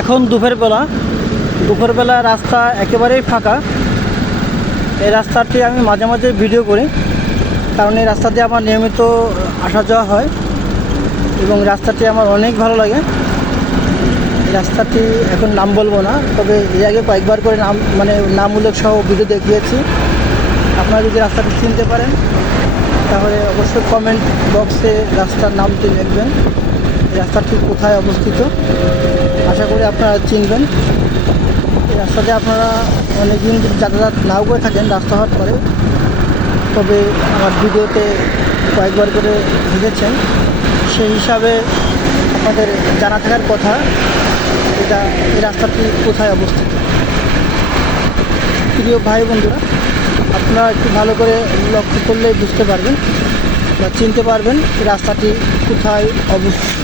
এখন দুপুরবেলা রাস্তা একেবারেই ফাঁকা। এই রাস্তাটি আমি মাঝে মাঝে ভিডিও করি, কারণ এই রাস্তা দিয়ে আমার নিয়মিত আসা যাওয়া হয় এবং রাস্তাটি আমার অনেক ভালো লাগে। এই রাস্তাটি এখন নাম বলবো না, তবে এর আগে কয়েকবার করে নাম উল্লেখ সহ ভিডিও দেখিয়েছি। আপনারা যদি রাস্তাটি চিনতে পারেন তাহলে অবশ্যই কমেন্ট বক্সে রাস্তার নামটি লিখবেন। এই রাস্তাটি কোথায় অবস্থিত, আশা করি আপনারা চিনবেন। এই রাস্তাতে আপনারা অনেকদিন যদি যাতায়াত নাও করে থাকেন রাস্তা হওয়ার পরে, তবে আমার ভিডিওতে কয়েকবার করে দেখেছেন, সেই হিসাবে আপনাদের জানা থাকার কথা এই রাস্তাটি কোথায় অবস্থিত। প্রিয় ভাই বন্ধুরা, আপনারা একটু ভালো করে লক্ষ্য করলেই বুঝতে পারবেন বা চিনতে পারবেন এই রাস্তাটি কোথায় অবস্থিত।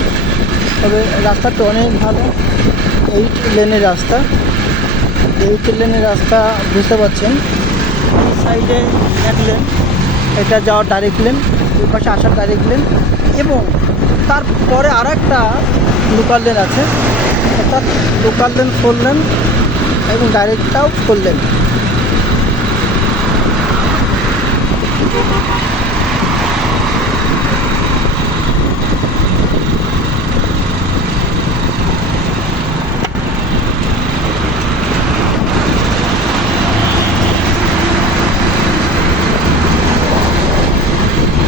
তবে রাস্তাটি অনেক ভালো, 8 লেনের রাস্তা। 8 লেনের রাস্তা বুঝতে পারছেন, এই সাইডে 1 লেন, এটা যাওয়ার ডাইরেক্ট লেন, ওই পাশে আসার ডাইরেক্ট লেন, এবং তারপরে আর একটা লোকাল লেন আছে, অর্থাৎ লোকাল লেন 4 লেন এবং ডাইরেক্টটাও 4 লেন।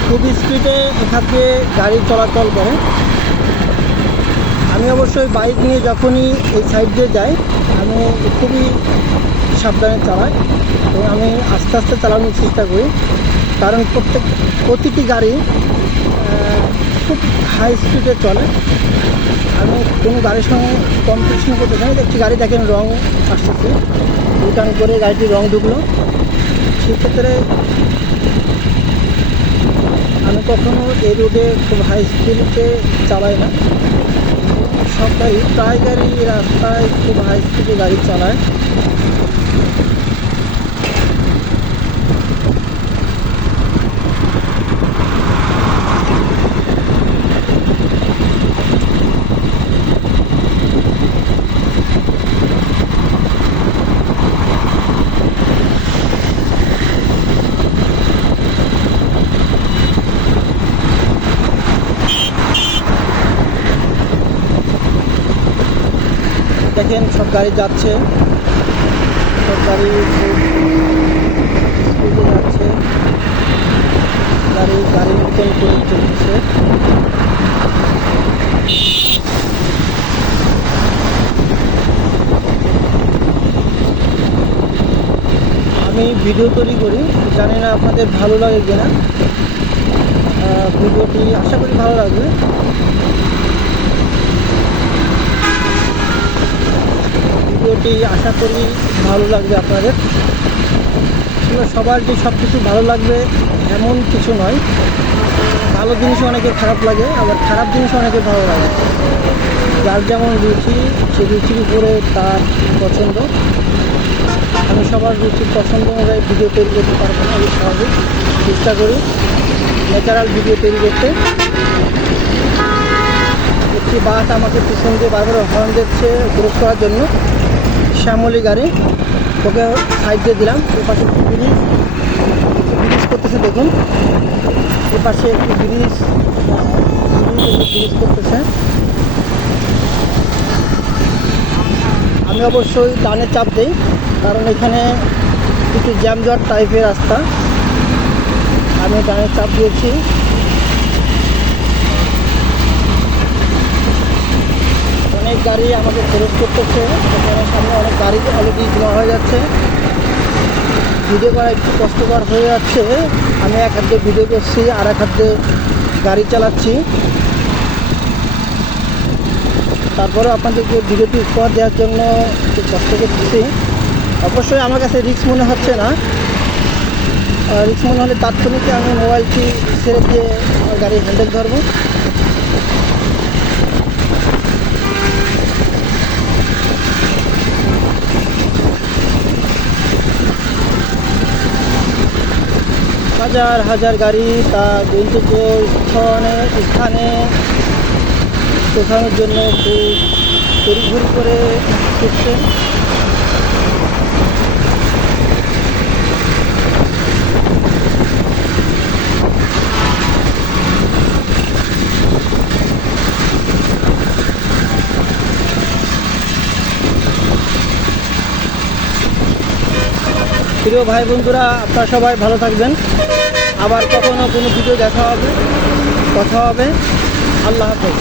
খুব স্পিডে এখান দিয়ে গাড়ি চলাচল করে। আমি অবশ্যই বাইক নিয়ে যখনই এই সাইড দিয়ে যাই আমি খুবই সাবধানে চালাই এবং আমি আস্তে আস্তে চালানোর চেষ্টা করি, কারণ প্রতিটি গাড়ি খুব হাই স্পিডে চলে। আমি কোনো গাড়ির সঙ্গে কম্পিটিশন করতে চাই। একটি গাড়ি দেখেন রং আসতেছে, রিটার্ন করে গাড়িটি রং ঢুকলো, সেক্ষেত্রে আমি কখনো এই রোডে খুব হাই স্পিডে চালাই না। সব গাড়ি, প্রায় গাড়ি রাস্তায় খুব হাই স্পিডে গাড়ি চালায়। দেখেন সব গাড়ি যাচ্ছে, সব গাড়ি স্পিডে যাচ্ছে, গাড়ি মেনটেন করে চলছে। আমি ভিডিও তৈরি করি, জানি না আপনাদের ভালো লাগে কিনা। ভিডিওটি আশা করি ভালো লাগবে। ভিডিওটি আশা করি ভালো লাগবে আপনাদের। সবার যে সব কিছু ভালো লাগবে এমন কিছু নয়, ভালো জিনিসও অনেকে খারাপ লাগে, আবার খারাপ জিনিসও অনেকে ভালো লাগে। যার যেমন রুচি, সেই রুচির উপরে তার পছন্দ। আমি সবার রুচির পছন্দ অনুযায়ী ভিডিও তৈরি করতে পারবো না, আমি স্বাভাবিক চেষ্টা করি ন্যাচারাল ভিডিও তৈরি করতে। একটি বাস আমাকে পিছন দিয়ে বারবার হর্ন দিচ্ছে ক্রস করার জন্য, শ্যামলী গাড়ি, ওকে সাইড দিয়ে দিলাম। এ পাশে ব্রিজ করতেছে, দেখুন এ পাশে একটি ব্রিজ করতেছে। আমি অবশ্যই ডানে চাপ দিই, কারণ এখানে একটু জ্যামজট টাইপের রাস্তা। আমি ডানে চাপ দিয়েছি। অনেক গাড়ি আমাকে ক্রস করতেছে, এখানে সামনে অনেক গাড়ি অলরেডি জমা হয়ে যাচ্ছে। ভিডিও করা একটু কষ্টকর হয়ে যাচ্ছে। আমি এক হাত দিয়ে ভিডিও করছি, আর এক হাত দিয়ে গাড়ি চালাচ্ছি। তারপরেও আপনাদেরকে ভিডিওটি উপহার দেওয়ার জন্য একটু কষ্ট করতেছি। অবশ্যই আমার কাছে রিস্ক মনে হচ্ছে না। রিস্ক মনে হলে তাৎক্ষণিক আমি মোবাইলটি ছেড়ে দিয়ে গাড়ি হ্যান্ডেল ধরবো। হাজার হাজার গাড়ি তার গন্তব্য স্থানে পৌঁছানোর জন্য খুব তড়িঘড়ি করে ছুটছেন। প্রিয় ভাই বন্ধুরা, আপনারা সবাই ভালো থাকবেন। আবার কখনো কোনো ভিডিও দেখা হবে, কথা হবে। আল্লাহ হাফেজ।